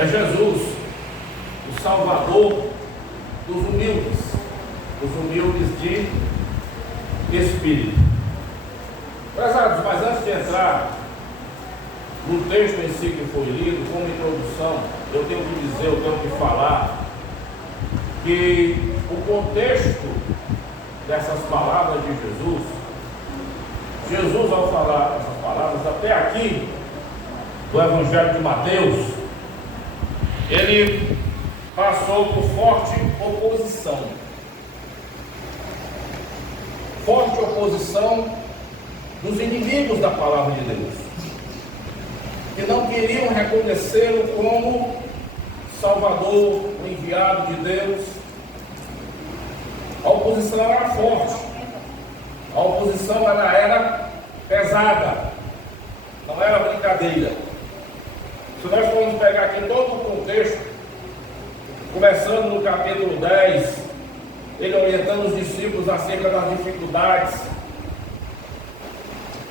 É Jesus, o Salvador dos humildes de espírito. Prezados, mas antes de entrar no texto em si que foi lido, como introdução, eu tenho que dizer, eu tenho que falar que o contexto dessas palavras de Jesus ao falar essas palavras, até aqui do Evangelho de Mateus, ele passou por forte oposição. Forte oposição dos inimigos da palavra de Deus, que não queriam reconhecê-lo como Salvador, o enviado de Deus. A oposição era forte, a oposição ela era pesada, não era brincadeira. Se nós formos pegar aqui todo o contexto, começando no capítulo 10, ele orientando os discípulos acerca das dificuldades,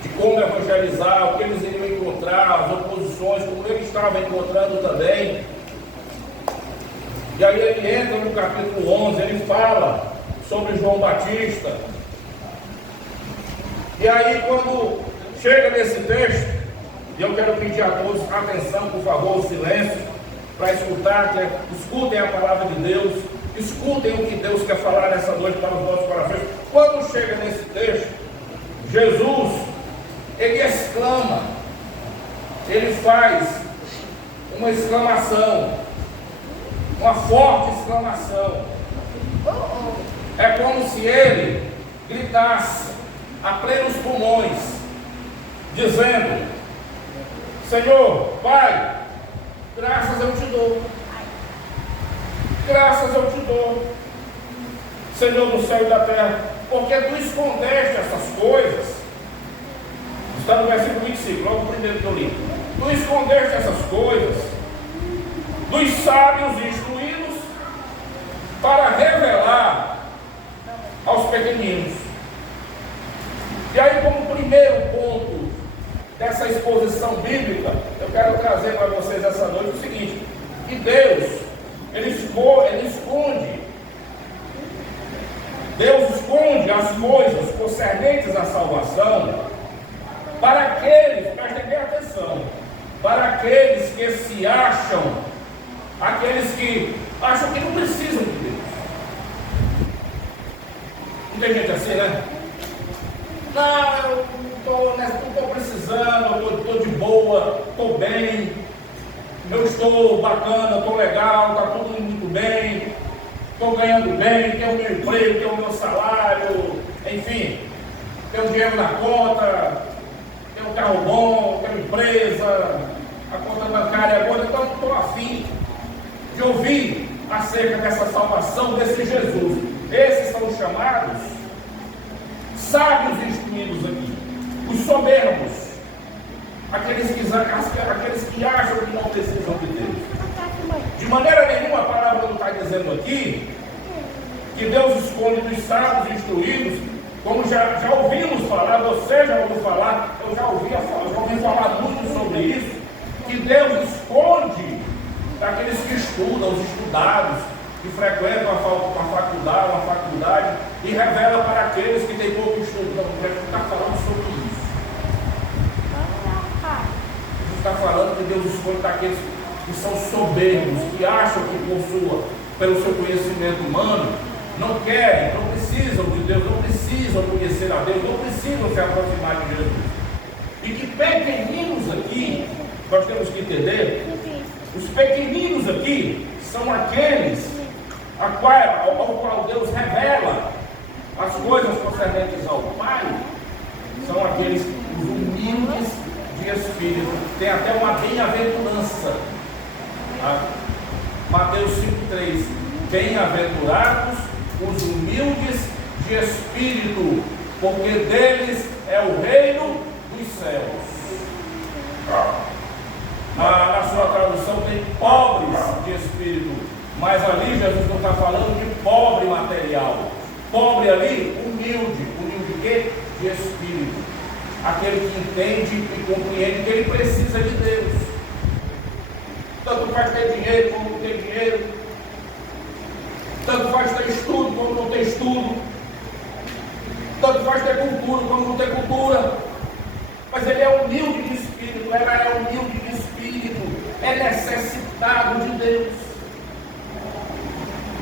de como evangelizar, o que eles iriam encontrar, as oposições, como ele estava encontrando também. E aí ele entra no capítulo 11, ele fala sobre João Batista. E aí quando chega nesse texto, e eu quero pedir a todos atenção, por favor, silêncio, para escutar, escutem a palavra de Deus, escutem o que Deus quer falar nessa noite para os nossos corações. Quando chega nesse texto, Jesus, ele exclama, ele faz uma exclamação, uma forte exclamação. É como se ele gritasse a plenos pulmões, dizendo: Senhor, Pai, graças eu te dou. Graças eu te dou, Senhor do céu e da terra, porque tu escondeste essas coisas. Está no versículo 25, logo o primeiro que eu li. Tu escondeste essas coisas dos sábios e instruídos para revelar aos pequeninos. E aí, como primeiro ponto dessa exposição bíblica, eu quero trazer para vocês essa noite o seguinte: que Deus, Ele esconde as coisas concernentes à salvação para aqueles, prestem bem atenção, para aqueles que se acham, aqueles que acham que não precisam de Deus. Não tem gente assim, né? Não, eu não estou precisando, eu estou de boa, estou bem, eu estou bacana, estou legal, está tudo muito bem, estou ganhando bem, tenho o meu emprego, tenho o meu salário, enfim, tenho dinheiro na conta, tenho um carro bom, tenho empresa, a conta bancária agora, então estou afim de ouvir acerca dessa salvação, desse Jesus. Esses são os chamados sábios e instruídos aqui, os soberbos, aqueles que acham que não precisam de Deus. De maneira nenhuma a palavra não está dizendo aqui que Deus esconde dos sábios e instruídos, como já ouvimos falar, você já ouviu falar, eu já ouvi falar muito sobre isso, que Deus esconde daqueles que estudam, os estudados, que frequentam a faculdade, e revela para aqueles que têm pouco estudo. Não, a gente está falando sobre isso. A gente está falando que Deus esconde daqueles que são soberbos, que acham que pelo seu conhecimento humano, não querem, não precisam de Deus, não precisam conhecer a Deus, não precisam se aproximar de Jesus. E que pequeninos aqui, nós temos que entender, os pequeninos aqui são aqueles ao qual Deus revela as coisas concernentes ao Pai, são aqueles os humildes de espírito. Tem até uma bem-aventurança. Mateus 5,3: Bem-aventurados os humildes de espírito, porque deles é o reino dos céus. Na sua tradução tem pobres de espírito, mas ali Jesus não está falando de pobre material. Pobre ali, humilde. Humilde de quê? De espírito. Aquele que entende e compreende que ele precisa de Deus. Tanto faz ter dinheiro como não ter dinheiro. Tanto faz ter estudo como não ter estudo. Tanto faz ter cultura como não ter cultura. Mas ele é humilde de espírito, ela é humilde de espírito, é necessitado de Deus.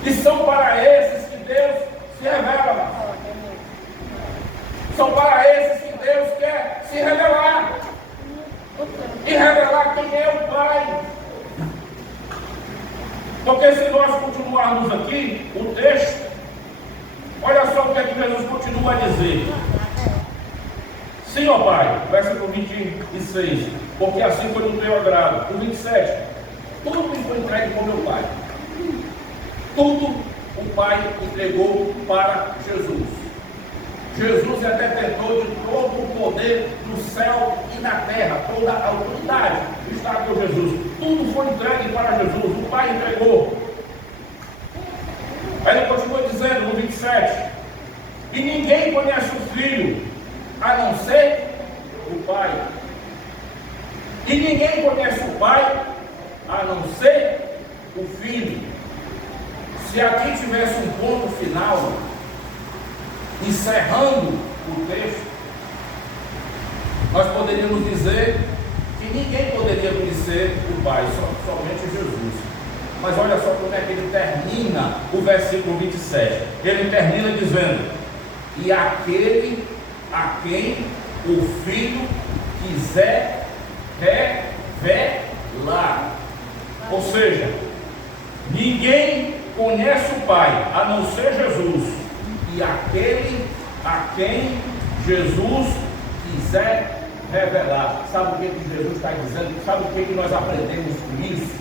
E são para esses que Deus se revela. São para esses que Deus quer se revelar. E revelar quem é o Pai. Porque se nós continuarmos aqui, o texto, olha só o que é que Jesus continua a dizer. Sim, ó Pai, versículo 26, porque assim foi no teu agrado. O 27, tudo me foi entregue por meu Pai. Tudo o Pai entregou para Jesus. Jesus é detentor de todo o poder do céu e na terra, toda a autoridade está com Jesus. Tudo foi entregue para Jesus, o Pai entregou. Aí ele continua dizendo no 27, e ninguém conhece o Filho, a não ser o Pai. E ninguém conhece o Pai, a não ser o Filho. Se aqui tivesse um ponto final, encerrando o texto, nós poderíamos dizer que ninguém poderia conhecer o Pai, somente Jesus. Mas olha só como é que ele termina o versículo 27. Ele termina dizendo, e aquele a quem o Filho quiser revelar. Ou seja, ninguém conhece o Pai, a não ser Jesus. E aquele a quem Jesus quiser revelar. Sabe o que Jesus está dizendo? Sabe o que nós aprendemos com isso?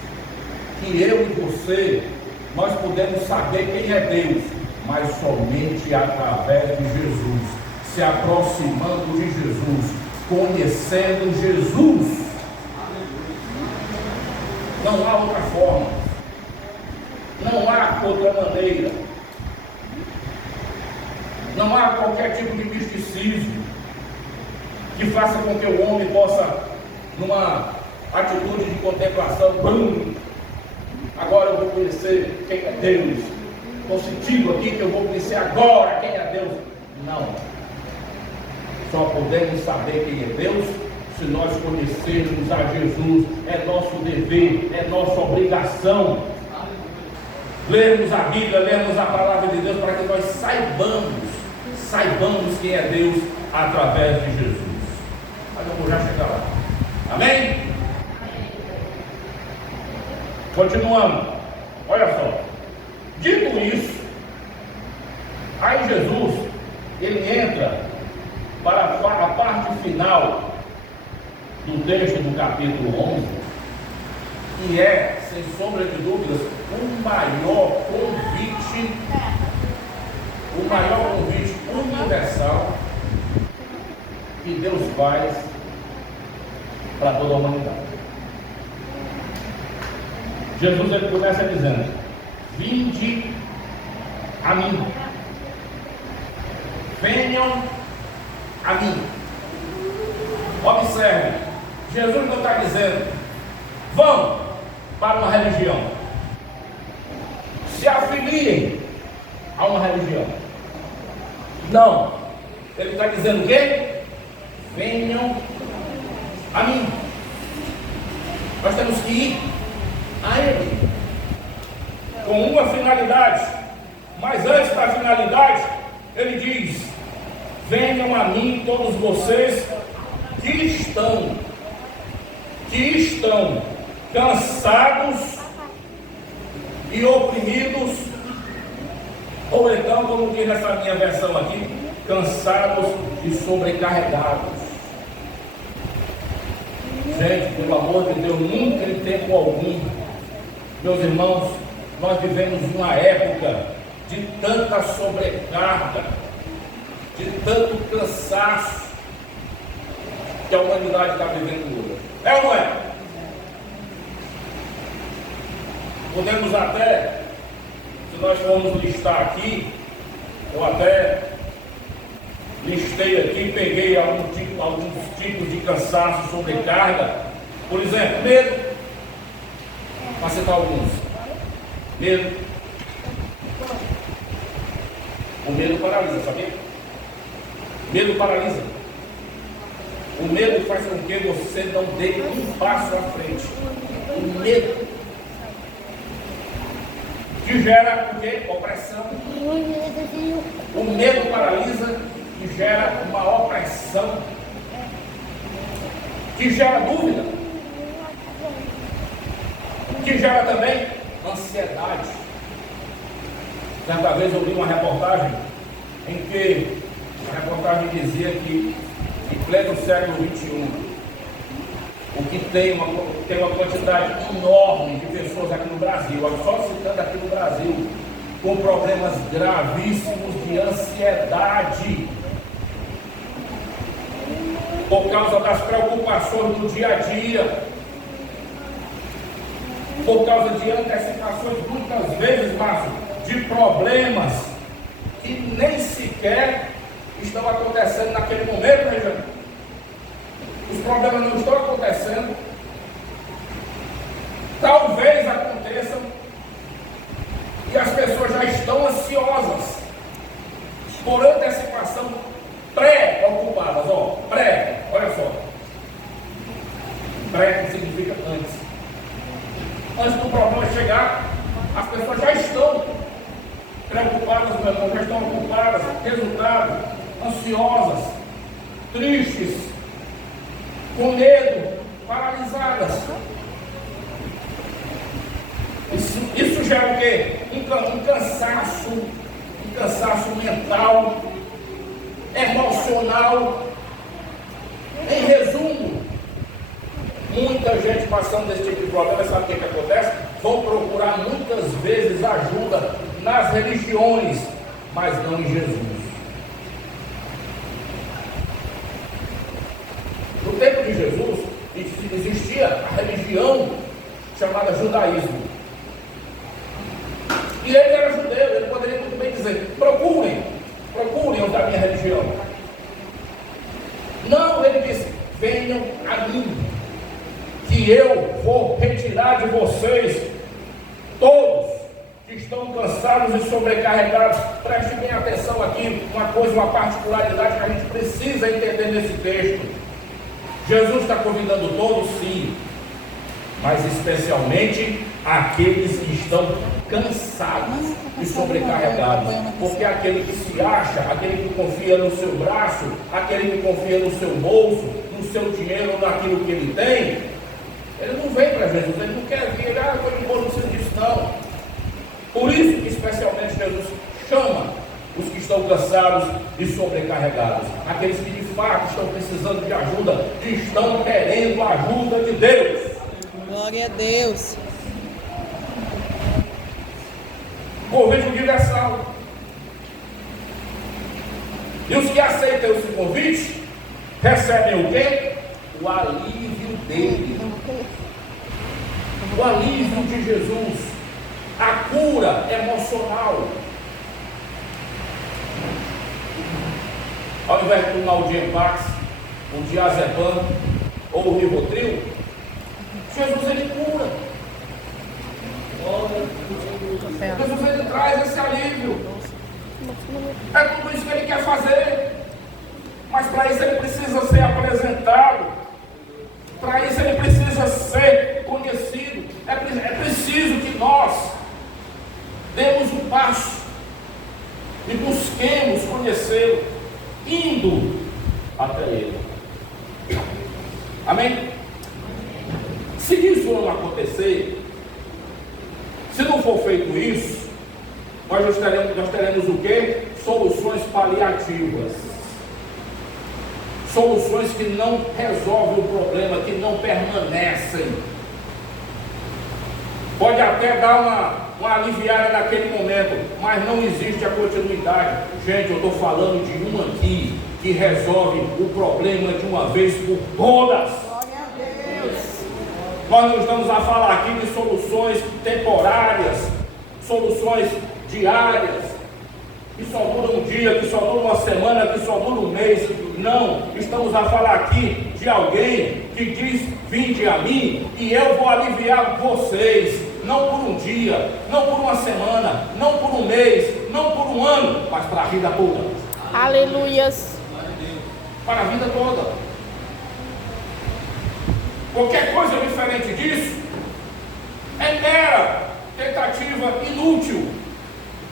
Que eu e você, nós podemos saber quem é Deus, mas somente através de Jesus, se aproximando de Jesus, conhecendo Jesus. Não há outra forma, não há outra maneira, não há qualquer tipo de misticismo que faça com que o homem possa, numa atitude de contemplação, agora eu vou conhecer quem é Deus, estou sentindo aqui que eu vou conhecer agora quem é Deus. Não, só podemos saber quem é Deus se nós conhecermos a Jesus. É nosso dever, é nossa obrigação lermos a Bíblia, lermos a palavra de Deus, para que nós saibamos quem é Deus através de Jesus. Mas eu vou já chegar lá. Amém? Continuando, olha só. Dito isso, aí Jesus, ele entra para a parte final do texto do capítulo 11, que é, sem sombra de dúvidas, o maior convite universal que Deus faz para toda a humanidade. Jesus, ele começa dizendo, vinde a mim, venham a mim. Observe, Jesus não está dizendo, vão para uma religião, se afiliem a uma religião. Não, ele está dizendo o quê? Venham a mim. Nós temos que ir a Ele com uma finalidade, mas antes da finalidade, ele diz, venham a mim todos vocês que estão cansados e oprimidos, ou então, como diz nessa minha versão aqui, cansados e sobrecarregados. Gente, pelo amor de Deus, nunca em tempo algum, meus irmãos, nós vivemos uma época de tanta sobrecarga, de tanto cansaço que a humanidade está vivendo hoje. É ou não é? Podemos até, se nós formos listar aqui, eu até listei aqui, peguei alguns tipos de cansaço, sobrecarga. Por exemplo, medo. Para citar alguns. Medo. O medo paralisa, sabia? Medo paralisa. O medo faz com que você não dê um passo à frente. O medo que gera o quê? Opressão. O medo paralisa, que gera uma opressão, que gera dúvida, que gera também ansiedade. Certa vez eu li uma reportagem em que a reportagem dizia que em pleno século XXI, o que tem uma quantidade enorme de pessoas aqui no Brasil, só citando aqui no Brasil, com problemas gravíssimos de ansiedade, por causa das preocupações do dia a dia, por causa de antecipações, muitas vezes, Márcio, de problemas que nem sequer estão acontecendo naquele momento, né, Jean? Os problemas não estão acontecendo, talvez aconteçam, e as pessoas já estão ansiosas, por antecipação, pré-ocupadas, olha só, pré que significa antes do problema chegar, as pessoas já estão preocupadas, meu irmão, já estão ocupadas, resultado, ansiosas, tristes, com medo, paralisadas. Isso gera o quê? Um cansaço mental, emocional. Em resumo, muita gente passando desse tipo de problema, sabe o que acontece? Vão procurar muitas vezes ajuda nas religiões, mas não em Jesus. No tempo de Jesus, existia a religião chamada judaísmo. E ele era judeu, ele poderia muito bem dizer: procurem o da minha religião. Não, ele disse: venham a mim, que eu vou retirar de vocês todos que estão cansados e sobrecarregados. Preste bem atenção aqui, uma particularidade que a gente precisa entender nesse texto. Jesus está convidando todos, sim, mas especialmente aqueles que estão cansados e sobrecarregados, porque aquele que se acha, aquele que confia no seu braço, aquele que confia no seu bolso, no seu dinheiro, naquilo que ele tem, ele não vem para Jesus, ele não quer vir, eu vou embora, não preciso disso não. Por isso que especialmente Jesus chama os que estão cansados e sobrecarregados, aqueles que de fato estão precisando de ajuda, que estão querendo a ajuda de Deus. Glória a Deus. Convite universal. E os que aceitam esse convite recebem o quê? O alívio dele. O alívio de Jesus. A cura emocional. Ao invés de tomar o Diempax, o Diazepam ou o Rivotril, Jesus ele cura. Jesus ele traz esse alívio. É tudo isso que ele quer fazer. Mas para isso ele precisa ser apresentado. Para isso ele precisa ser conhecido. É preciso que nós demos um passo e busquemos conhecê-lo, indo até ele. Amém? Se isso não acontecer, se não for feito isso, nós teremos o quê? Soluções paliativas. Soluções que não resolvem o problema, que não permanecem. Pode até dar uma aliviada naquele momento, mas não existe a continuidade. Gente, eu estou falando de uma aqui que resolve o problema de uma vez por todas. Glória a Deus. Nós não estamos a falar aqui de soluções temporárias, soluções diárias, que só dura um dia, que só dura uma semana, que só dura um mês. Não, estamos a falar aqui de alguém que diz: vinde a mim e eu vou aliviar vocês. não por um dia, não por uma semana, não por um mês, não por um ano, mas para a vida toda. Aleluias. Para a vida toda. Qualquer coisa diferente disso é mera tentativa inútil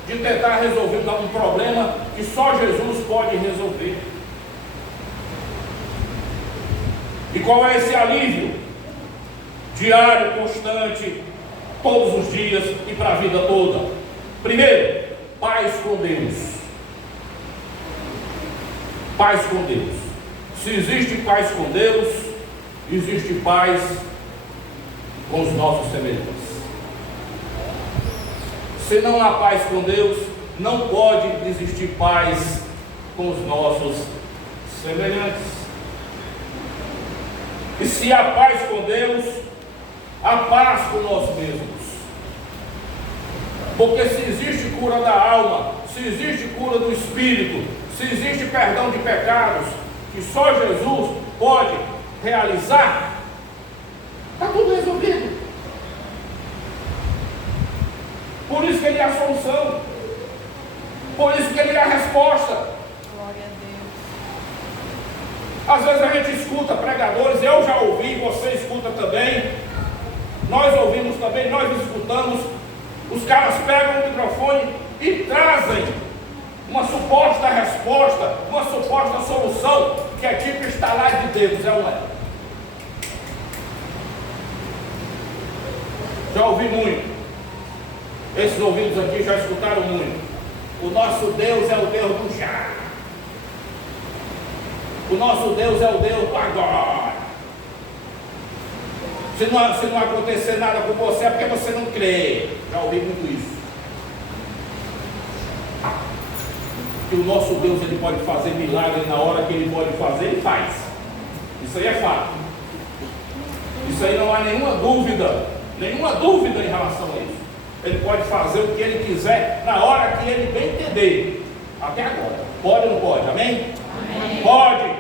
de tentar resolver um problema que só Jesus pode resolver. E qual é esse alívio? Diário, constante, todos os dias e para a vida toda. Primeiro, paz com Deus. Paz com Deus. Se existe paz com Deus, existe paz com os nossos semelhantes. Se não há paz com Deus, não pode existir paz com os nossos semelhantes. E se há paz com Deus, há paz com nós mesmos. Porque se existe cura da alma, se existe cura do espírito, se existe perdão de pecados, que só Jesus pode realizar, está tudo resolvido. Por isso que Ele é a solução. Por isso que Ele é a resposta. Glória a Deus. Às vezes a gente escuta pregadores, eu já ouvi, você escuta também, nós ouvimos também, nós escutamos, os caras pegam o microfone e trazem uma suposta resposta, uma suposta solução, que é tipo estalar de dedos, é ou não é? Já ouvi muito. Esses ouvidos aqui já escutaram muito. O nosso Deus é o Deus do já. O nosso Deus é o Deus do agora. Se não acontecer nada com você, é porque você não crê. Já ouvi muito isso. Que o nosso Deus, Ele pode fazer milagre na hora que Ele pode fazer, Ele faz. Isso aí é fato. Isso aí não há nenhuma dúvida em relação a isso. Ele pode fazer o que Ele quiser na hora que Ele bem entender. Até agora. Pode ou não pode? Amém? Amém. Pode.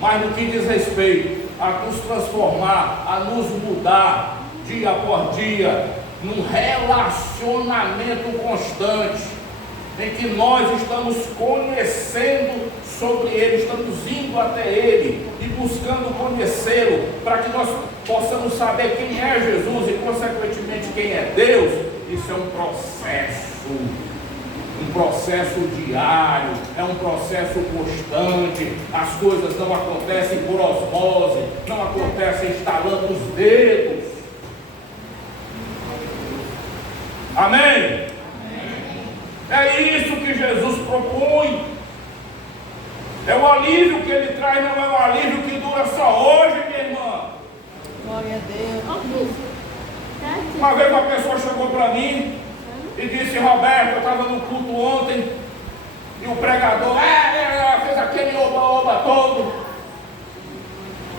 Mas no que diz respeito a nos transformar, a nos mudar dia após dia, num relacionamento constante, em que nós estamos conhecendo sobre Ele, estamos indo até Ele e buscando conhecê-lo, para que nós possamos saber quem é Jesus e, consequentemente, quem é Deus. Isso é um processo diário, é um processo constante. As coisas não acontecem por osmose, não acontecem estalando os dedos. Amém? É isso que Jesus propõe. É o alívio que Ele traz, não é um alívio que dura só hoje, minha irmã. Glória a Deus. Uma vez uma pessoa chegou para mim e disse: Roberto, eu estava no culto ontem e o pregador fez aquele oba-oba todo.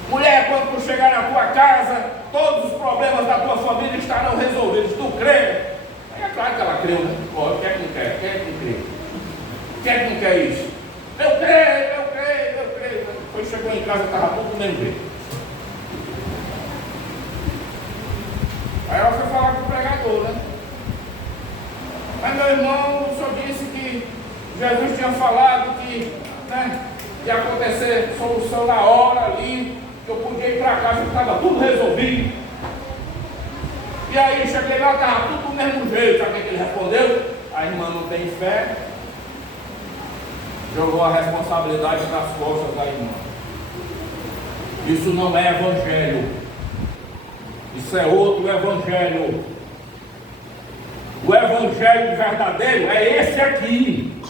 Mulher, quando tu chegar na tua casa, todos os problemas da tua família estarão resolvidos. Tu crê? Aí é claro que ela creu, né? Quem é que não quer? Quem é que não crê? Quem é que não quer isso? Eu creio. Quando chegou em casa, estava tudo do mesmo jeito. Aí ela foi falar com o pregador, né? Mas meu irmão, o senhor disse que Jesus tinha falado que, né, ia acontecer solução na hora ali, que eu podia ir para casa, que estava tudo resolvido. E aí cheguei lá, estava tudo do mesmo jeito. Sabe o que ele respondeu? A irmã não tem fé, jogou a responsabilidade nas costas da irmã. Isso não é evangelho. Isso é outro evangelho. O evangelho verdadeiro é esse aqui.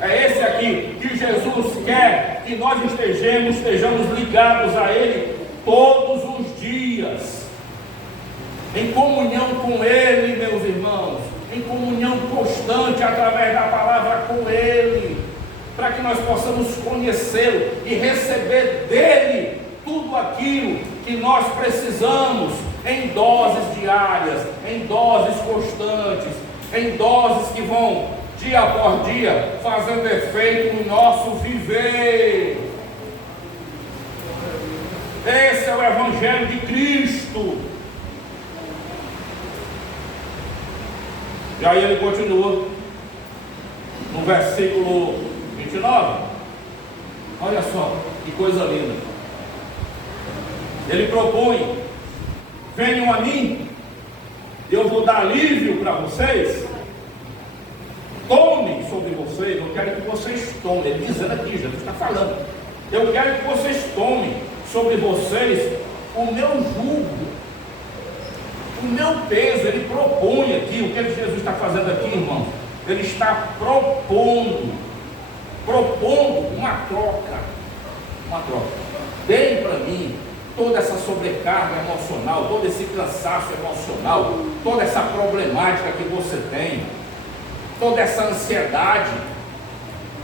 É esse aqui que Jesus quer que nós estejamos ligados a Ele todos os dias, em comunhão com Ele, meus irmãos, em comunhão constante através da palavra com Ele, para que nós possamos conhecê-lo e receber dele tudo aquilo que nós precisamos em doses diárias, em doses constantes, em doses que vão dia após dia fazendo efeito no nosso viver. Esse é o Evangelho de Cristo. E aí ele continua no versículo 29. Olha só, que coisa linda. Ele propõe: venham a mim, eu vou dar alívio para vocês. Tomem sobre vocês, eu quero que vocês tomem. Ele dizendo aqui, Jesus está falando: eu quero que vocês tomem sobre vocês o meu jugo, o meu peso. Ele propõe aqui. O que Jesus está fazendo aqui, irmãos? Ele está propondo uma troca. Deem para mim toda essa sobrecarga emocional, todo esse cansaço emocional, toda essa problemática que você tem, toda essa ansiedade,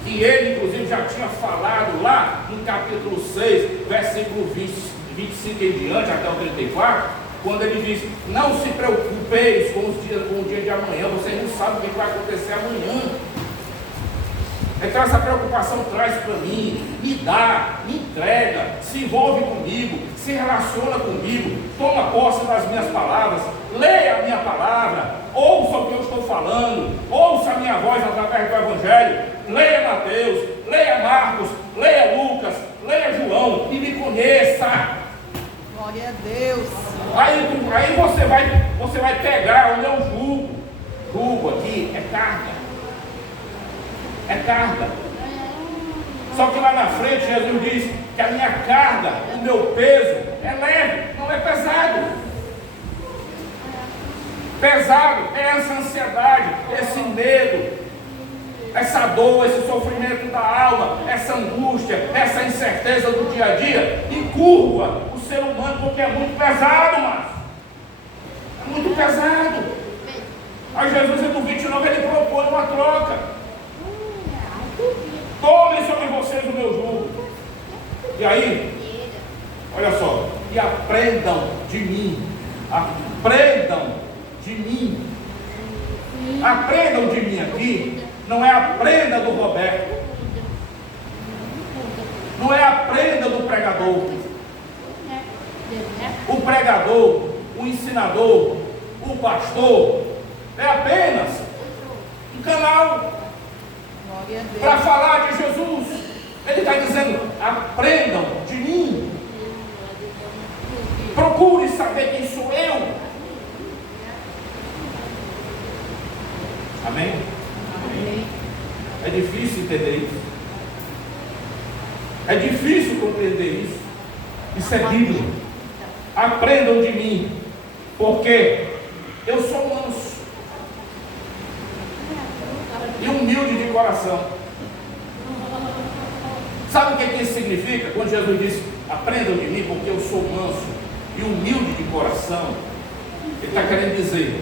que ele inclusive já tinha falado lá no capítulo 6, versículo 25 em diante, até o 34, quando ele diz: não se preocupeis com o dia de amanhã, vocês não sabem o que vai acontecer amanhã. Então essa preocupação traz para mim, me dá, me entrega, se envolve comigo, se relaciona comigo, toma posse das minhas palavras, leia a minha palavra, ouça o que eu estou falando, ouça a minha voz através do Evangelho, leia Mateus, leia Marcos, leia Lucas, leia João e me conheça. Glória a Deus. Aí você vai pegar o meu jugo. Jugo aqui é carga. É carga. Só que lá na frente Jesus diz que a minha carga, o meu peso é leve, não é pesado. Pesado é essa ansiedade, esse medo, essa dor, esse sofrimento da alma, essa angústia, essa incerteza do dia a dia, e curva o ser humano, porque é muito pesado, mas é muito pesado. Aí Jesus no 29 ele propõe uma troca. Tomem sobre vocês o meu jugo. E aí, olha só, e aprendam de mim. Aprendam de mim. Aprendam de mim aqui. Não é aprenda do Roberto. Não é aprenda do pregador. O pregador, o ensinador, o pastor é apenas um canal para falar de Jesus. Ele está dizendo: aprendam de mim. Procure saber quem sou eu. Amém? Amém. É difícil entender isso. É difícil compreender isso. Isso é Bíblia. Aprendam de mim, porque eu sou manso e humilde de coração. Sabe o que isso significa? Quando Jesus diz: aprendam de mim, porque eu sou manso e humilde de coração, ele está querendo dizer: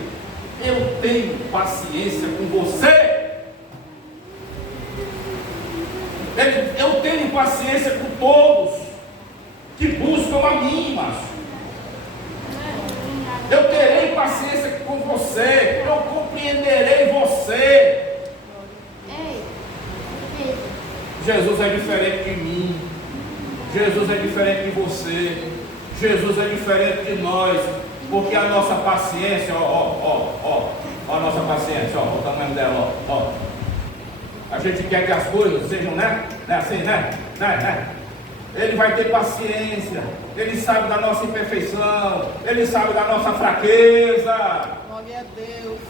eu tenho paciência com você. Eu tenho paciência com todos que buscam a mim, Márcio. Eu terei paciência com você. Eu compreenderei você. Jesus é diferente de mim. Jesus é diferente de você. Jesus é diferente de nós. Porque a nossa paciência, ó a nossa paciência, ó o tamanho dela, ó. A gente quer que as coisas sejam, né? Assim, né? Ele vai ter paciência. Ele sabe da nossa imperfeição. Ele sabe da nossa fraqueza. Glória a Deus.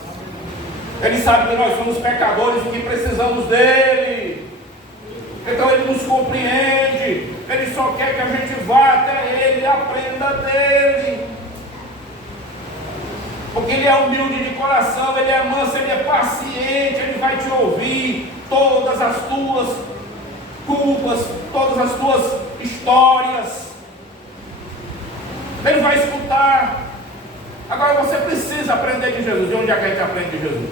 Ele sabe que nós somos pecadores e que precisamos dele. Então ele nos compreende. Ele só quer que a gente vá até ele e aprenda dele. Porque ele é humilde de coração, ele é manso, ele é paciente, ele vai te ouvir todas as tuas culpas, todas as tuas histórias. Ele vai escutar. Agora você precisa aprender de Jesus. E onde é que a gente aprende de Jesus?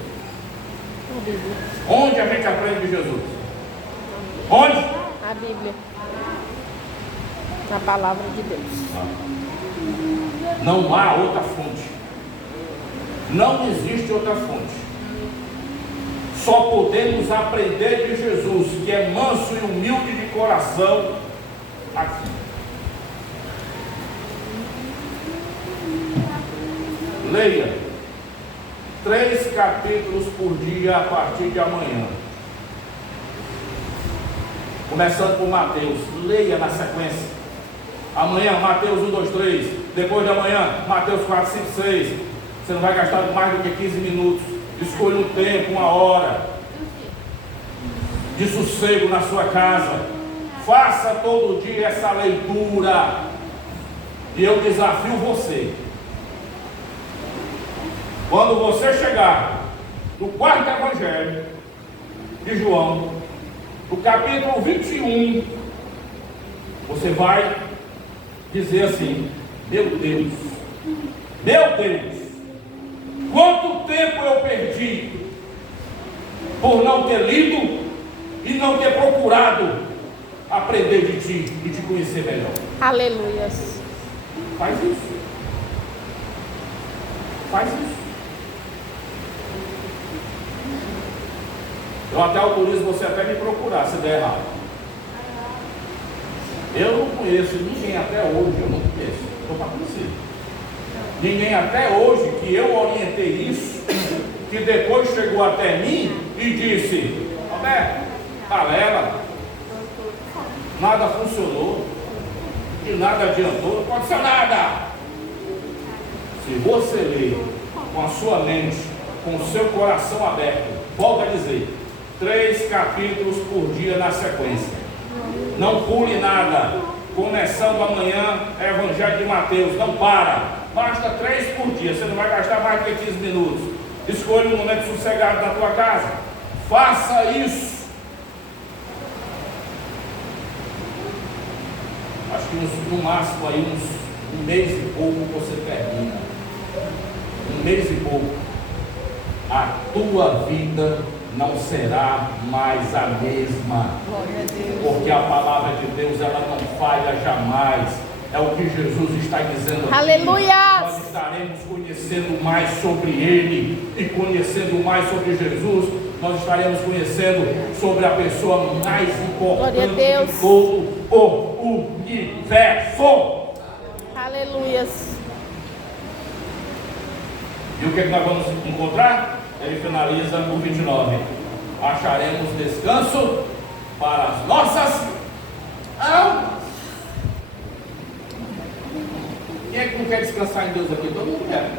Onde a gente aprende de Jesus? Onde? A Bíblia. Na palavra de Deus. Não há outra fonte. Não existe outra fonte. Só podemos aprender de Jesus, que é manso e humilde de coração, aqui. Leia 3 capítulos por dia a partir de amanhã. Começando por Mateus, leia na sequência. Amanhã, Mateus 1, 2, 3. Depois de amanhã, Mateus 4, 5, 6. Você não vai gastar mais do que 15 minutos. Escolha um tempo, uma hora de sossego na sua casa. Faça todo dia essa leitura. E eu desafio você. Quando você chegar no 4º Evangelho de João, no capítulo 21, você vai dizer assim: meu Deus, quanto tempo eu perdi por não ter lido e não ter procurado aprender de ti e te conhecer melhor. Aleluias. Faz isso. Faz isso. Eu até autorizo você até me procurar se der errado. Eu não conheço ninguém até hoje, eu não conheço, estou para conhecer. Ninguém até hoje que eu orientei isso, que depois chegou até mim e disse: Roberto, balela, nada funcionou, e nada adiantou, não pode ser nada. Se você ler com a sua mente, com o seu coração aberto, volta a dizer, 3 capítulos por dia na sequência. Não pule nada. Começando amanhã, é Evangelho de Mateus. Não para. Basta 3 por dia. Você não vai gastar mais do que 15 minutos. Escolha um momento sossegado na tua casa. Faça isso. Acho que no máximo aí um mês e pouco você termina. Um mês e pouco. A tua vida não será mais a mesma. Glória a Deus. Porque a palavra de Deus, ela não falha jamais. É o que Jesus está dizendo aqui. Aleluia! Nós estaremos conhecendo mais sobre Ele. E conhecendo mais sobre Jesus, nós estaremos conhecendo sobre a pessoa mais importante de todo o universo. Aleluias. E o que nós vamos encontrar? Ele finaliza no 29. Acharemos descanso para as nossas almas. Quem é que não quer descansar em Deus aqui? Todo mundo quer.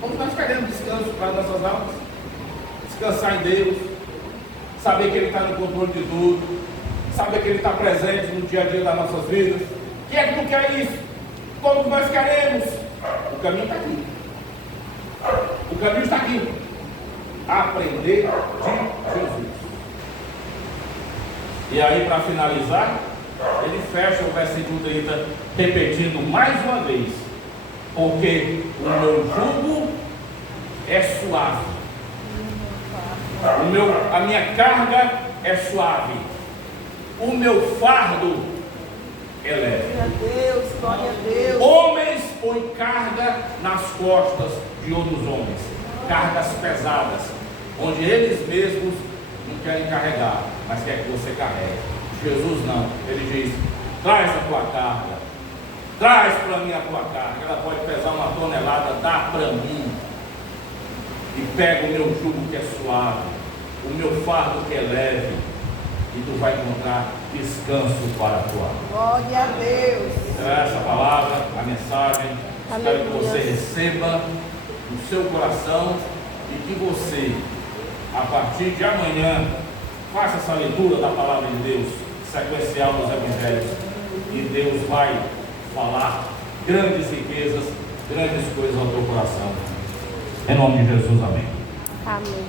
Como nós queremos descanso para as nossas almas? Descansar em Deus, saber que Ele está no controle de tudo, saber que Ele está presente no dia a dia das nossas vidas. Quem é que não quer isso? Todos nós queremos. O caminho está aqui. O caminho está aqui. Aprender de Jesus. E aí, para finalizar, ele fecha o versículo 30, repetindo mais uma vez: porque o meu jugo é suave, a minha carga é suave, o meu fardo é leve. Glória a Deus, glória a Deus. Homens põem carga nas costas de outros homens, cargas pesadas, onde eles mesmos não querem carregar, mas quer que você carregue. Jesus não, ele diz: traz a tua carga, traz para mim a tua carga, ela pode pesar 1 tonelada, dá para mim, e pega o meu jugo que é suave, o meu fardo que é leve, e tu vai encontrar descanso para a tua alma. Glória a Deus. Então, essa palavra, a mensagem, espero que você receba no seu coração e que você, a partir de amanhã, faça essa leitura da palavra de Deus, sequencial nos evangelhos, e Deus vai falar grandes riquezas, grandes coisas ao teu coração. Em nome de Jesus, amém. Amém.